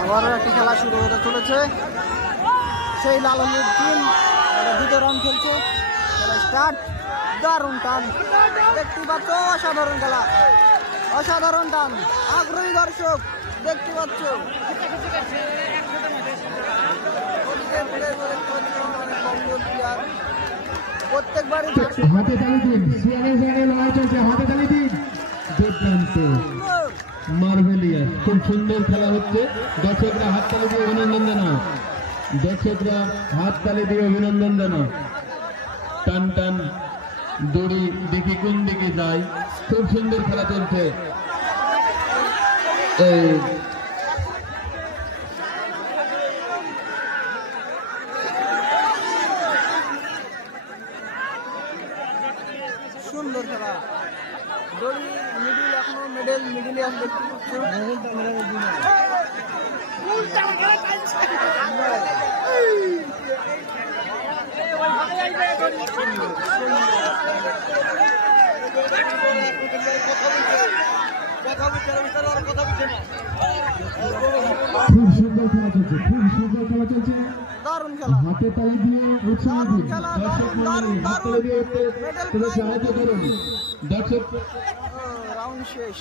আবারও একটি খেলা শুরু হতে চলেছে। সেই লালনের টিম দ্বিতীয় রাউন্ড খেলছে। খেলা স্টার্ট। দারুণ টান দেখতে পাচ্ছ, অসাধারণ খেলা, অসাধারণ টান, আগ্রহী দর্শক দেখতে পাচ্ছ। প্রত্যেকবারই হাতে তালি দিন, সিয়ারের সঙ্গে লড়াই চলছে, হাতে তালি দিন। দুর্দান্ত, মার্ভেলিয়াস, খুব সুন্দর খেলা হচ্ছে। দর্শকরা হাত তালি দিয়ে অভিনন্দন জানাও, দর্শকরা হাত তালি দিয়ে অভিনন্দন জানাও। টান টান দড়ি দেখি কোন দিকে যায়, খুব সুন্দর খেলা চলছে। সুন্দর খেলা, দড়ি মিডিল, এখনো মিডিলে আমি দেখতে পাচ্ছি। খুব সুন্দর খেলা চলছে, খুব সুন্দর খেলা চলছে। দারুণ খেলা, হাতে তালি দিয়ে উৎসাহ দিন, খেলা, দর্শক মণ্ডলী হাত তালি দিয়ে তোদের সাহায্য করুন। দর্শক রাউন্ড শেষ।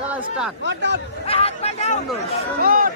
খেলা স্টার্ট। সুন্দর সুন্দর